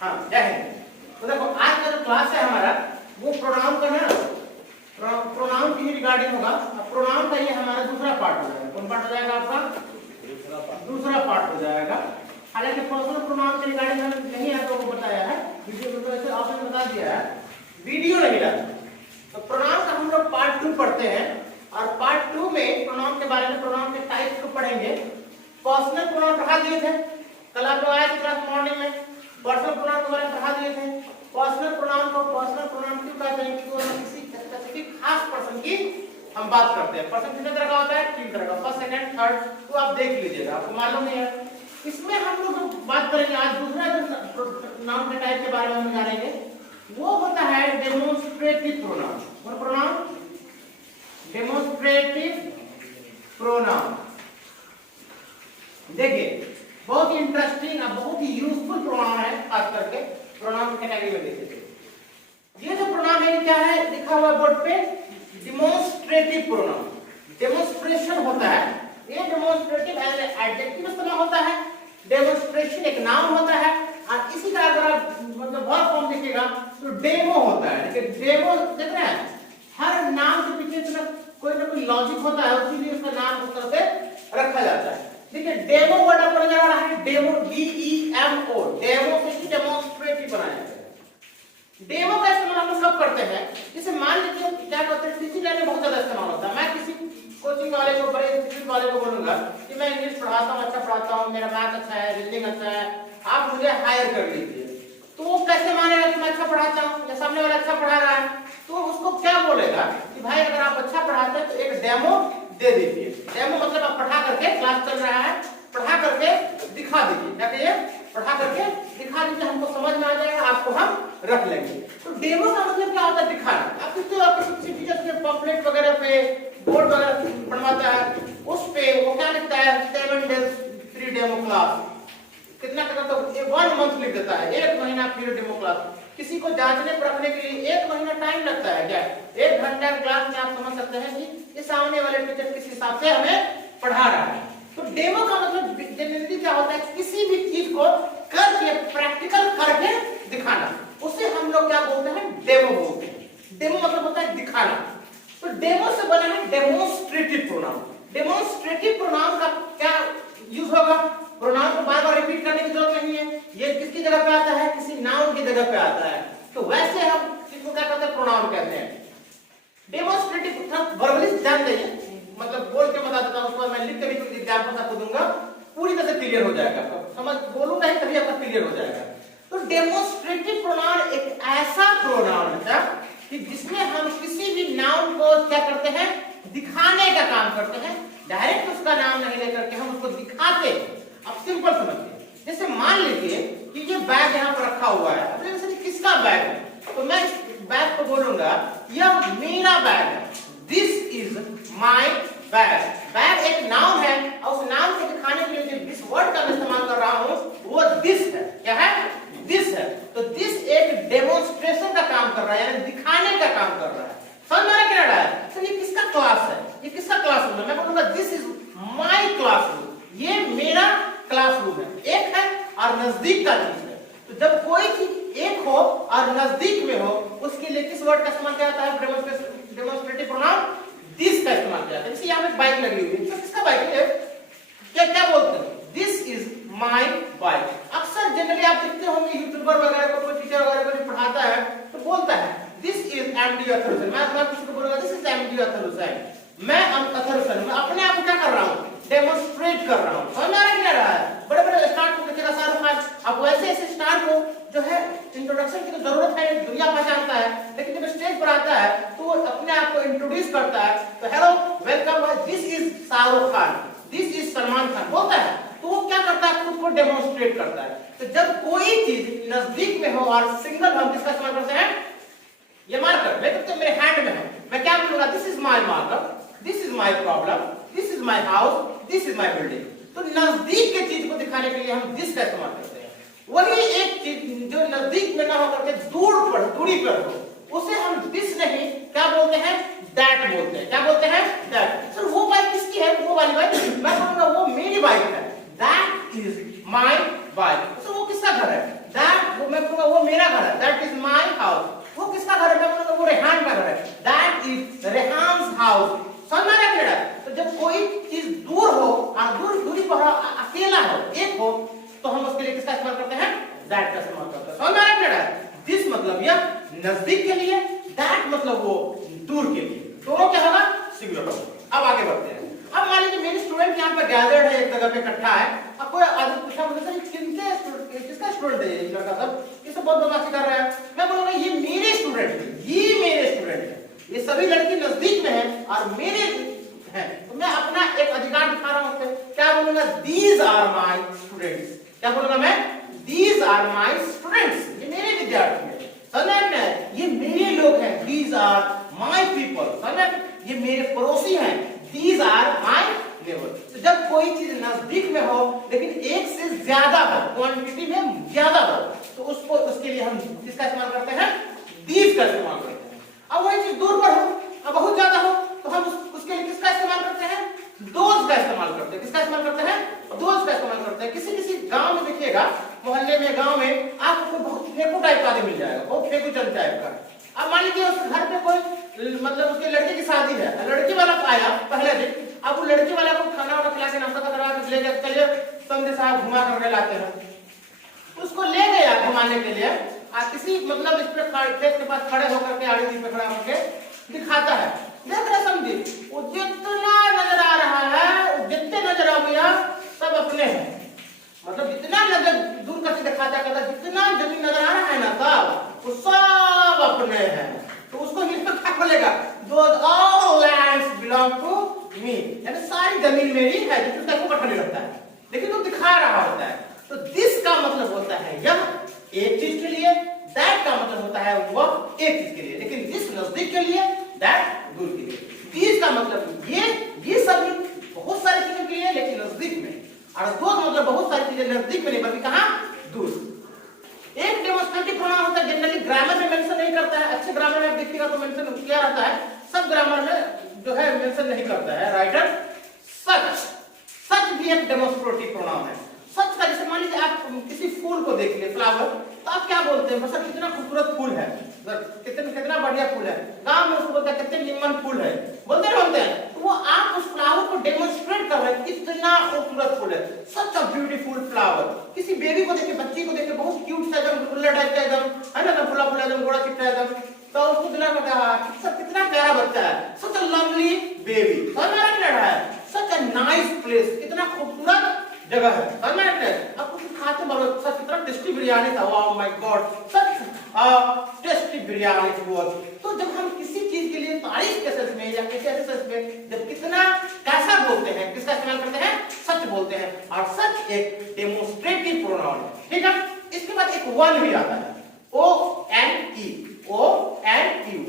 हाँ जय हिंद। तो देखो आज का जो क्लास है हमारा वो प्रोनाउन का है ना, प्रोनाउन की ही रिगार्डिंग होगा। अब प्रोनाउन का ये हमारा दूसरा पार्ट हो जाएगा। कौन पार्ट हो जाएगा आपका? दूसरा पार्ट हो जाएगा। हालांकि पर्सनल प्रोनाउन के रिगार्डिंग हमने नहीं आपको बताया है, वीडियो में तो ऐसे आपने बता दिया है, वीडियो नहीं डाला। तो प्रोनाउन का हम लोग पार्ट 2 पढ़ते हैं और पार्ट 2 में प्रोनाउन के बारे में, प्रोनाउन के टाइप्स को पढ़ेंगे। पर्सनल प्रोनाउन पढ़ा दिए थे कल आप लोग आए थे क्लास मॉर्निंग में, पर्सनल प्रोनाउन के बारे में पढ़ा दिए थे। पर्सनल प्रोनाउन को पर्सनल प्रोनाउन क्यों कहते हैं? क्योंकि वो किसी स्पेसिफिक खास पर्सन की हम बात करते हैं। पर्सन कितने तरह का होता है? 3 तरह का, फर्स्ट सेकंड थर्ड, तो आप देख लीजिएगा, आपको मालूम नहीं है। इसमें हम लोग बात करेंगे आज दूसरा जो नाउन के टाइप के बारे में हम जानेंगे, वो होता है डेमोन्स्ट्रेटिव प्रोनाउन। और प्रोनाउन डेमोन्स्ट्रेटिव प्रोनाउन देखिए बहुत ही इंटरेस्टिंग और बहुत ही यूजफुल प्रोनाउन है। खास करके प्रोनाउन की कैटेगरी में देखिए, ये जो प्रोनाउन है क्या है? लिखा हुआ बोर्ड पे डेमोन्स्ट्रेटिव प्रोनाउन। डेमोन्स्ट्रेशन होता है, ये डेमोन्स्ट्रेटिव एज एडजेक्टिव इस्तेमाल होता है, डेमोन्स्ट्रेशन एक नाउन होता है। और इसी का अगर आप मतलब वर्ब फॉर्म देखिएगा तो डेमो होता है। देखिए डेमो देख रहे हैं, हर नाम के पीछे कोई ना कोई लॉजिक होता है, इसीलिए उसका नाम उस तरह से रखा जाता है। देखिए डेमो वर्ड आपको नजर आ रहा है, डेमो DEMO, डेमो से डेमोन्स्ट्रेटिव बनाया गया है। डेमो का इस्तेमाल हम लोग कब करते हैं? जैसे मान लीजिए क्या करते हैं, टीचिंग लाइन में बहुत ज्यादा इस्तेमाल होता है। मैं किसी कोचिंग वाले को, बड़े इंस्टीट्यूट वाले को बोलूंगा कि मैं इंग्लिश पढ़ाता हूँ, अच्छा पढ़ाता हूँ, मेरा मैथ अच्छा है, रीजनिंग अच्छा है, आप मुझे हायर कर लीजिए। तो वो कैसे मानेगा कि मैं अच्छा पढ़ाता हूँ या सामने वाला अच्छा पढ़ा रहा है? तो उसको क्या बोलेगा कि भाई अगर आप अच्छा पढ़ाते हैं तो एक डेमो दे दीजिए। डेमो मतलब आप पढ़ा करके, क्लास चल रहा है, पढ़ा करके दिखा दीजिए। क्या कहिए? पढ़ा करके दिखा दीजिए, हमको समझ में आ जाएगा, आपको हम रख लेंगे। तो डेमो का मतलब क्या होता है? दिखाना। आप किसी टीचर के पम्फलेट वगैरह पे, बोर्ड वगैरह बनवाता है, उस पे वो क्या लिखता है? 7 days फ्री डेमो क्लास। कितना तो 1 मंथ लिख देता है, 1 महीना फ्री डेमो क्लास। किसी को जांचने परखने के लिए 1 महीना टाइम लगता है क्या? 1 घंटा क्लास में आप समझ सकते हैं कि ये सामने वाले टीचर किस हिसाब से हमें पढ़ा रहा है। तो डेमो का मतलब जनरली क्या होता है? किसी भी चीज को करके, प्रैक्टिकल करके दिखाना, उसे हम लोग क्या बोलते हैं? डेमो बोलते हैं। डेमो मतलब होता है दिखाना। तो डेमो से बना है डेमोन्स्ट्रेटिव प्रोनाउन। डेमोन्स्ट्रेटिव प्रोनाउन का क्या यूज होगा? प्रोनाउन को बार बार रिपीट करने की जरूरत नहीं है, ये किसकी जगह पे आता है? किसी नाउन की जगह पे आता है। तो वैसे हम इसको क्या कहते हैं? प्रोनाउन कहते हैं। डेमोन्स्ट्रेटिव वर्बली ध्यान देंगे, मतलब बोल के बता देता हूं, उसको मैं लिख के भी कुछ एग्जांपल आपको दूंगा, पूरी तरह से क्लियर हो जाएगा। आपको समझ बोलूंगा ही तभी आपका क्लियर हो जाएगा। तो डेमोन्स्ट्रेटिव प्रोनाउन एक ऐसा प्रोनाउन है कि जिसमें हम किसी भी नाउन को क्या करते हैं? दिखाने का काम करते हैं। डायरेक्ट उसका नाम नहीं लेकर के हम उसको दिखाते हैं। अब सिंपल समझिए, जैसे मान लीजिए कि ये बैग यहाँ पर रखा हुआ है, अब जैसे किसका बैग है? तो मैं इस बैग को बोलूंगा यह मेरा बैग है, this is my bag. Bag एक नाउन है और उस नाउन को दिखाने के लिए जो दिस वर्ड का मैं इस्तेमाल कर रहा हूं वो दिस है। क्या है? दिस है। तो दिस एक डेमोन्स्ट्रेशन का काम कर रहा है, यानी दिखाने का काम कर रहा है। समझ में आ रहा है? तो ये किसका क्लास है? ये किसका क्लासरूम है? मैं बोलूंगा दिस इज माय क्लासरूम, ये मेरा क्लासरूम है। एक है और नजदीक का चीज है। तो जब कोई चीज एक हो और नजदीक में हो, उसके लिए किस वर्ड का इस्तेमाल किया जाता है? डेमोन्स्ट्रेटिव प्रोनाउन दिस का इस्तेमाल किया जाता है। जैसे यहाँ पे बाइक लगी हुई है, तो किसका बाइक है? क्या क्या बोलते हैं? This is my bike. अक्सर जनरली आप देखते होंगे यूट्यूबर वगैरह को, कोई टीचर वगैरह को पढ़ाता है तो बोलता है this is MD Athar Hussain. मैं किसी को बोलूंगा this is MD Athar Hussain, मैं अथर हुसैन। मैं अपने आप को क्या कर रहा हूँ? डेमोन्स्ट्रेट कर रहा हूँ। समझ में आ रहा है? बड़े बड़े स्टार को देखिएगा, शाहरुख खान, अब वैसे ऐसे स्टार को जो है इंट्रोडक्शन की तो जरूरत है, दुनिया पहचानता है, लेकिन जब स्टेज पर आता है तो वो अपने आप को इंट्रोड्यूस करता है। तो hello welcome, this is Shahrukh Khan, this is Salman Khan बोलता है। तो वो क्या करता है? खुद को डेमोन्स्ट्रेट करता है। तो जब कोई चीज नजदीक में हो और सिंगल हम किसका इस्तेमाल करते हैं? ये मार्कर लेते तो मेरे हैंड में है, मैं क्या बोलूंगा? This is my marker, this is my problem, this is my house, this is my building. तो नजदीक के चीज को दिखाने के लिए हम दिस का इस्तेमाल करते हैं। वही एक चीज जो नजदीक में ना होकर के दूरी पर हो, उसे हम दिस नहीं क्या बोलते हैं? दैट बोलते हैं। क्या बोलते हैं? दैट। सर वो बाइक किसकी है? वो वाली बाइक? मैं कहूंगा वो मेरी बाइक है, दैट इज माय बाइक। तो वो किसका घर है? दैट वो मैं दैट इज माय हाउस। वो किसका घर है? मैं बोलूंगा वो रेहान का घर है, दैट इज रेहान्स हाउस। समझ में आ रहा है? तो जब कोई चीज दूर हो और दूरी पर अकेला हो, एक हो, तो हम उसके लिए किसका इस्तेमाल करते हैं? दैट का इस्तेमाल करते हैं। समझ में आ रहा है? दिस मतलब यह नजदीक के लिए, दैट मतलब वो दूर के लिए। दोनों क्या होगा? सिंगुलर होगा। अब आगे बढ़ते हैं। अब मान लीजिए मेरे स्टूडेंट यहाँ पे गैदर्ड है, एक जगह पे इकट्ठा है। अब कोई आदमी पूछा मुझे सर किसका स्टूडेंट है ये लड़का सब, किससे बहुत बदमाशी कर रहा है? मैं बोलूंगा ये मेरे स्टूडेंट है, ये मेरे स्टूडेंट है, ये सभी लड़की नजदीक में है और मेरे हैं, तो मैं अपना एक अधिकार दिखा रहा हूं उससे। क्या बोलूंगा? These are my students. क्या बोलूंगा मैं? दीज आर माय स्टूडेंट्स, ये मेरे विद्यार्थी हैं। समझ में? ये मेरे लोग हैं, दीज आर माय पीपल। समझ? ये मेरे पड़ोसी हैं, दीज आर माय नेबर। तो जब कोई चीज नजदीक में हो लेकिन एक से ज्यादा हो, क्वांटिटी में ज्यादा हो, तो उसको उसके लिए हम किसका इस्तेमाल करते हैं? दीज का इस्तेमाल करते हैं। अब वही चीज दूर पर हो और बहुत ज्यादा हो, तो हम उसके लिए किसका इस्तेमाल करते हैं? दोज का इस्तेमाल करते हैं। किसका इस्तेमाल करते हैं? दोज का इस्तेमाल करते हैं। किसी गांव में देखिएगा, मोहल्ले में, गांव में आपको बहुत फेंकू टाइप का आदमी मिल जाएगा, बहुत फेंकू चल टाइप का। अब मान लीजिए उस घर पे कोई मतलब उसके लड़के की शादी है, लड़की वाला आया पहले दिन, अब वो लड़की वाला को खाना वाला खिला के नाश्ता करवा के ले गए, चलिए संजय साहब घुमा करके लाते हैं। उसको ले गया घुमाने के लिए, किसी मतलब इस पे खेत के पास खड़े होकर के आगे पे खड़ा होकर दिखाता है, देख रहे समझी, वो जितना नजर आ रहा है, जितने नजर आ गया सब अपने हैं। मतलब जितना नजर दूर करके दिखाता है, जितना जमीन नजर आ रहा है ना सब, वो सब अपने हैं। तो उसको हिंदी में क्या बोलेगा? Those all lands belong to me, यानी सारी जमीन मेरी है, जिसको उसको पता नहीं लगता है, लेकिन वो दिखा रहा होता है। तो दिस का मतलब होता है यह एक चीज के लिए, दैट का मतलब होता है वह एक चीज के लिए, लेकिन दिस नजदीक के लिए, दैट दूर के लिए। दिस का मतलब ये सभी बहुत सारी चीजों के लिए लेकिन नजदीक में, और दो मतलब बहुत सारी चीजें नजदीक में नहीं बल्कि कहां? दूर। एक डेमोस्ट्रेटिव प्रोनाउन होता है, जनरली ग्रामर में मेंशन नहीं करता है। अच्छे ग्रामर में आप देखिएगा तो मेंशन किया रहता है, सब ग्रामर में जो है मेंशन नहीं करता है राइटर। सच भी एक डेमोस्ट्रेटिव प्रोनाउन है। सच का जैसे मान लीजिए आप किसी फूल को देख लिए, फ्लावर, तो आप क्या बोलते हैं? सर कितना खूबसूरत फूल है, कितना बढ़िया फूल है। गांव में उसको बोलते हैं कितने निम्न फूल है, बोलते हैं। तो वो आप उस फ्लावर को डेमोंस्ट्रेट कर रहे हैं, कितना खूबसूरत फूल है, सच अ ब्यूटीफुल फ्लावर। किसी बेबी को देखे, बच्ची को देखे, बहुत क्यूट सा एकदम गुल्ला टाइप का एकदम है ना, फुला फुला एकदम गोरा चिट्टा एकदम, तो उसको दिला में कहा सब कितना प्यारा बच्चा है, सच अ लवली बेबी। समझ में आ रहा है? सच अ नाइस प्लेस, कितना खूबसूरत जगह है। समझ में आ रहा है? आप कुछ खाते बोलो सच कितना टेस्टी बिरयानी था, wow my God, such tasty biryani थी वो। तो जब हम किसी चीज के लिए तारीफ के सेंस में या किसी ऐसे सेंस में जब कितना कैसा बोलते हैं, किसका इस्तेमाल करते हैं? सच बोलते हैं। और सच एक डेमोस्ट्रेटिव प्रोनाउन है, ठीक है। इसके बाद एक वन भी आता है, O-N-E,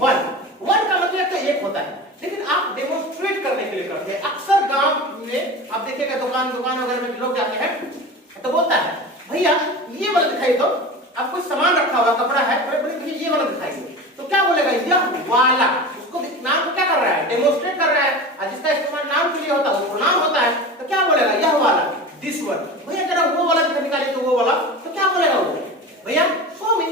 वन का मतलब तो एक होता है, लेकिन आप डेमोस्ट्रेट करने के लिए करते हैं। अक्सर गांव में आप देखिएगा दुकान वगैरह में लोग जाते हैं तो बोलता है भैया ये वाला दिखाई दो, अब कोई सामान रखा हुआ कपड़ा है, बोले ये वाला दिखाइए, तो क्या बोलेगा? यह वाला। उसको नाम को क्या कर रहा है? डेमोस्ट्रेट कर रहा है, और जिसका इस्तेमाल नाम के लिए होता है वो प्रोनाउन होता है, तो क्या बोलेगा? यह वाला, दिस वन। भैया जरा वो वाला निकालिए, तो वो वाला, तो क्या बोलेगा वो? भैया शो मी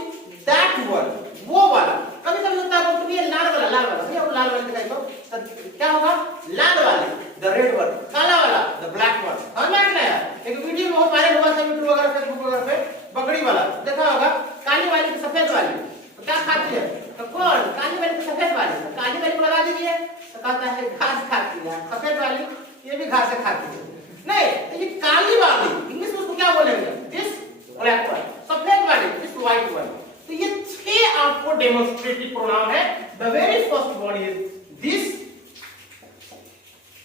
दैट वन, वो वाला। कभी कभी होता है वो ये लाल वाला, भैया वो लाल वाला दिखाई दो, तो क्या होगा? लाल वाले, द रेड वन, काला वाला, द ब्लैक वन। समझ में आ गया? एक वीडियो बहुत वायरल हुआ था यूट्यूब वगैरह, फेसबुक वगैरह पे, बकरी वाला देखा होगा, काली वाली की सफेद वाली, तो क्या खाती है? तो कौन? काली वाली की सफेद वाली, तो काली वाली को लगा दीजिए तो कहता है घास खाती है, सफेद वाली ये भी घास से खाती है। नहीं, तो ये काली वाली इंग्लिश में उसको क्या बोलेंगे? दिस ब्लैक वन, सफेद वाली दिस व्हाइट वन। तो ये छह आपको डेमोस्ट्रेटिव प्रोनाउन है। The very first one is this,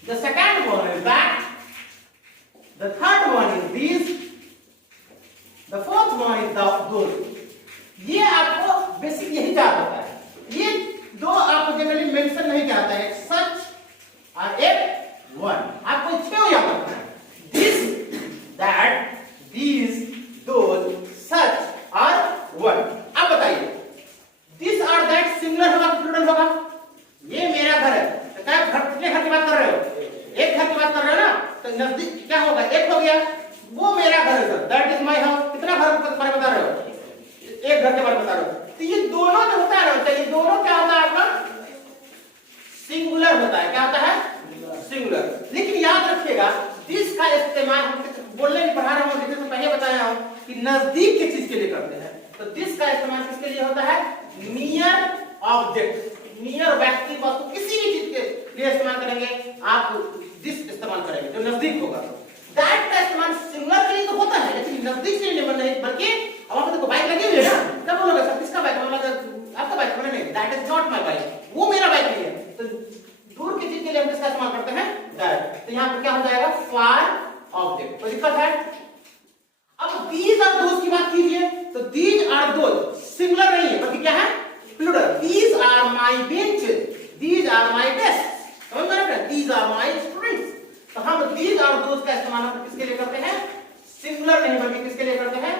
the second one is that, the third one is this, the fourth one is those. ये आपको बेसिक यही याद होता है। ये दो आपको जनरली मेंशन नहीं करता है, सच और एक वन। आपको छह याद रखना है, दिस, दैट, दीज, दोज, सच और वन। अब बताइए दिस और दैट सिंगुलर होगा कि प्लूरल होगा? ये मेरा घर है, तो क्या घर, कितने घर की बात कर रहे हो? एक घर की बात कर रहे हो ना, तो नजदीक क्या होगा? एक हो गया। वो मेरा घर है sir, that is my house, कितना घर के बारे में बता रहे हो? एक घर के बारे में बता रहे हो। नजदीक की चीज के लिए करते हैं। तो दिस का इस्तेमाल किसके लिए होता है? नियर ऑब्जेक्ट, नियर व्यक्ति वस्तु किसी भी चीज के लिए इस्तेमाल करेंगे आप दिस इस्तेमाल करेंगे जो नजदीक होगा। दैट का इस्तेमाल सिंगुलर के लिए तो होता है लेकिन नजदीक के लिए नहीं, बल्कि वहां पे तो बाइक लगी हुई है ना, क्या बोलोगे सर किसका बाइक? मतलब आपका बाइक? मैंने नहीं, that is not my bike, वो मेरा बाइक नहीं है। तो दूर की चीज के लिए हम किसका इस्तेमाल करते हैं? दैट। तो यहां पर क्या हो जाएगा? फार ऑब्जेक्ट। कोई दिक्कत है? अब दीज आर दोज की बात कीजिए तो दीज आर दोज सिंगुलर नहीं है बल्कि क्या है? Plural. These are my benches, these are my desk. समझ में आ रहा है? These are my students. तो हम दीज आर दोज का इस्तेमाल हम किसके लिए करते हैं? सिंगुलर नहीं बल्कि किसके लिए करते हैं?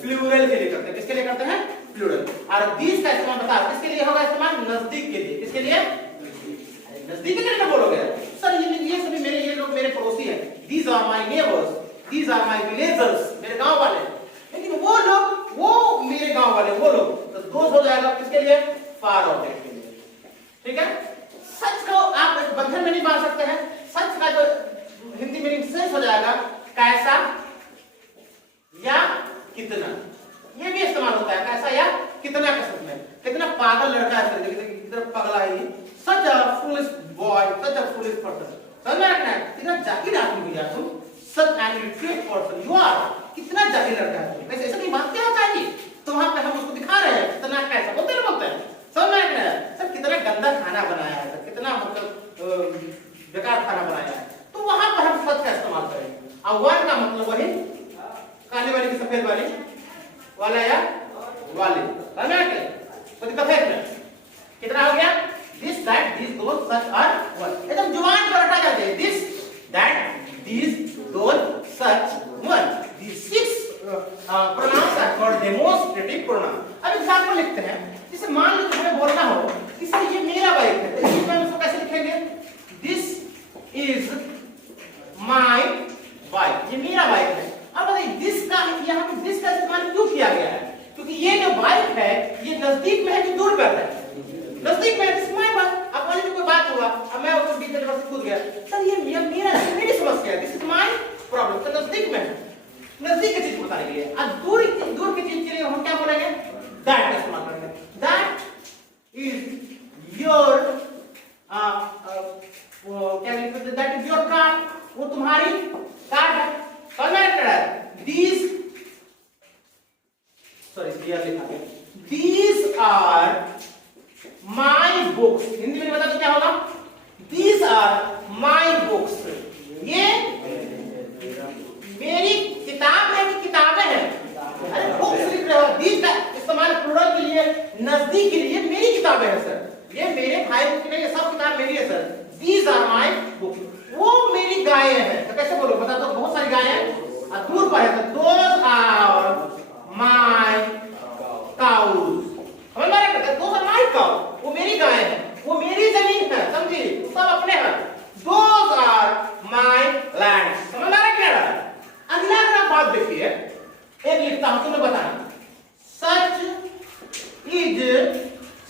प्लूरल के लिए करते हैं। किसके लिए करते हैं? प्लूरल। और दीज का इस्तेमाल बता किसके लिए होगा? इस्तेमाल नजदीक के लिए। किसके लिए? नजदीक के लिए ना बोलोगे सर ये सभी मेरे ये लोग मेरे पड़ोसी हैं, these are my neighbours, these are my villagers, मेरे गांव वाले। लेकिन वो लोग वो मेरे गांव वाले वो लोग, तो दोस्त हो जाएगा किसके लिए? फार ऑब्जेक्ट के लिए। ठीक है? सच को आप बंधन में नहीं बांध सकते हैं। सच का जो हिंदी मीनिंग सेंस हो जाएगा कैसा या कितना, ये भी इस्तेमाल होता है कैसा या कितना के साथ में। कितना पागल लड़का है, कितना पगला है, सच अ फूलिश बॉय, सच अ फूलिश पर्सन। समझ में रखना है? कितना जाहिल आदमी हो यार तुम, such an illiterate person you are, कितना जाहिल लड़का है तुम। वैसे ऐसा नहीं बात क्या होता है तो वहां पे हम उसको दिखा रहे हैं कितना कैसा बोलते हैं। समझ में रखना है? सर कितना गंदा खाना बनाया है, सर कितना मतलब बेकार खाना बनाया है, तो वहां पर हम सच का इस्तेमाल करेंगे। और वन का मतलब वही काली वाली की सफेद वाली वाला या वाले। समझ में रखना? तो दिक्कत है कितना हो गया? This that these those such are one. एकदम जुबान पर हटा जाते हैं। This that these those such one. these six pronouns are called demonstrative pronoun। अब एग्जांपल लिखते हैं, जैसे मान लीजिए हमें बोलना हो कि सर ये मेरा बाइक है, तो इसमें हम इसको कैसे लिखेंगे? दिस इज माय बाइक, ये मेरा बाइक है। अब बताइए दिस का यहाँ पे दिस का इस्तेमाल क्यों किया गया है? क्योंकि ये जो बाइक है ये नजदीक में है कि दूर पर है? नजदीक में है। This my bike. अब मान लीजिए कोई बात हुआ, अब मैं उसको बीच में से कूद गया, सर ये मेरा मेरी समस्या है, दिस इज माय प्रॉब्लम। तो नजदीक में है, नजदीक की चीज बताने के लिए। अब दूर की चीज के लिए हम क्या बोलेंगे? दैट का इस्तेमाल करेंगे। दैट इज योर क्या लिखते हैं? दैट इज योर कार, वो तुम्हारी कार है। These sorry clear लिखा है। These are my books। Hindi में बता दो क्या होगा? These are my books। ये मेरी किताब है कि किताबें हैं? अरे बुक्स लिख रहे हो। These का इस्तेमाल प्लूरल के लिए, नजदीक के लिए। मेरी किताबें हैं सर, ये मेरे भाई की नहीं, ये सब किताब मेरी है sir. These are my books। वो मेरी गायें हैं। तो कैसे बोलो? बता दो। बहुत सारी गायें हैं, दूर पर है तो those are my cows। समझ में आ रहा है? those are my cows, वो मेरी गाय है, वो मेरी जमीन है, समझी? सब अपने हैं। those are my land। समझ में आ रहा है क्या? अगला अगर बात देखिए, एक लिखता हूं तुम्हें बताना। सच इज,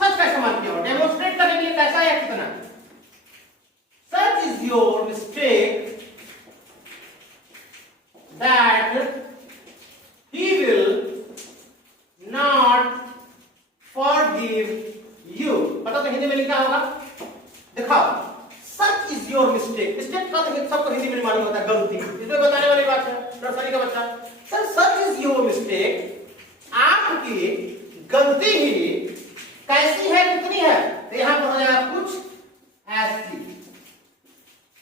सच का इस्तेमाल किया हो डेमोन्स्ट्रेट करने के लिए कैसा या कितना? Such is your mistake that he will not forgive you। पता तो हिंदी में लिखा होगा, दिखाओ। such is your mistake। Mistake का तो सबको हिंदी में मालूम होता है, गलती। इसमें बताने वाली बात है नर्सरी का बच्चा। Sir such is your mistake, आपकी गलती ही कैसी है, कितनी है? तो यहां पर हो जाएगा कुछ ऐसी।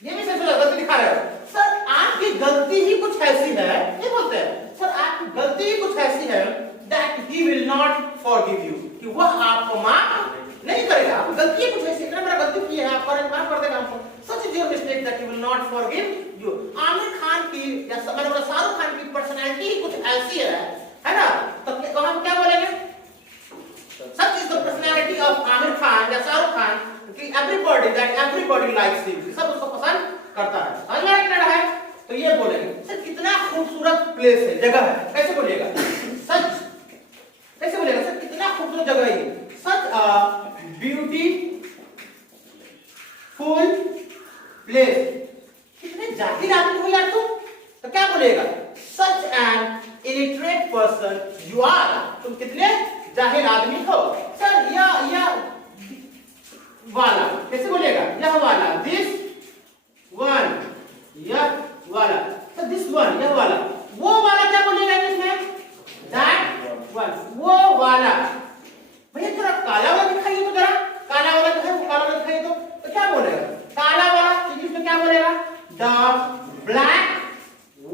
ये भी सच गलती दिखा रहे हो सर, आपकी गलती ही कुछ ऐसी है, ये बोलते हैं सर आपकी गलती ही कुछ ऐसी है that he will not forgive you, कि वह आपको माफ नहीं करेगा। आपकी गलती कुछ ऐसी, इतना बड़ा गलती की है, आप पर माफ कर देगा आपको। such is your mistake that he will not forgive you। Aamir Khan की या मतलब शाहरुख खान की पर्सनैलिटी ही कुछ ऐसी है ना? तो हम क्या बोलेंगे? such is the personality of Aamir Khan या शाहरुख खान कि everybody likes him, सब उसको पसंद करता है। समझ में है? तो ये बोलेंगे सर कितना खूबसूरत प्लेस है, जगह है। कैसे बोलिएगा? सच कैसे बोलिएगा? सर कितना खूबसूरत जगह है ये। सच अ ब्यूटीफुल प्लेस। कितने जाहिल आदमी हो यार तुम। तो क्या बोलेगा? सच एन इलिटरेट पर्सन तुम कितने जाहिल आदमी हो। सर यह वाला कैसे बोलेगा, यह वाला, दिस वन, यह वाला, तो दिस वन, यह वाला। वो वाला क्या बोलेगा इंग्लिश में, दैट वन, वो वाला। भैया जरा काला वाला दिखाइए तो, जरा काला वाला जो है वो काला वाला दिखाइए तो क्या बोलेगा, काला वाला इंग्लिश में क्या बोलेगा, द ब्लैक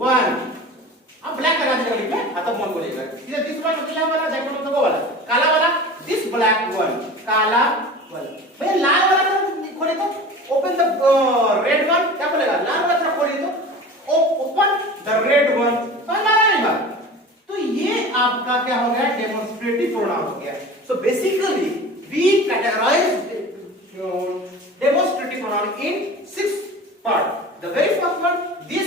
वन। अब ब्लैक लगा दीजिएगा लिखिए, तब वन बोलेगा। इधर दिस वन मतलब वाला, दैट वन मतलब वो वाला, काला वाला दिस ब्लैक वन, काला वाला। भैया लाल वाला खोले तो, ओपन द रेड वन, क्या बोलेगा, लाल वाला थोड़ा खोलिए तो, ओपन द रेड वन, समझ आ रहा है। तो ये आपका क्या हो गया, डेमोंस्ट्रेटिव प्रोनाउन हो गया। So basically we categorise demonstrative pronoun in 6 parts. The very first one, this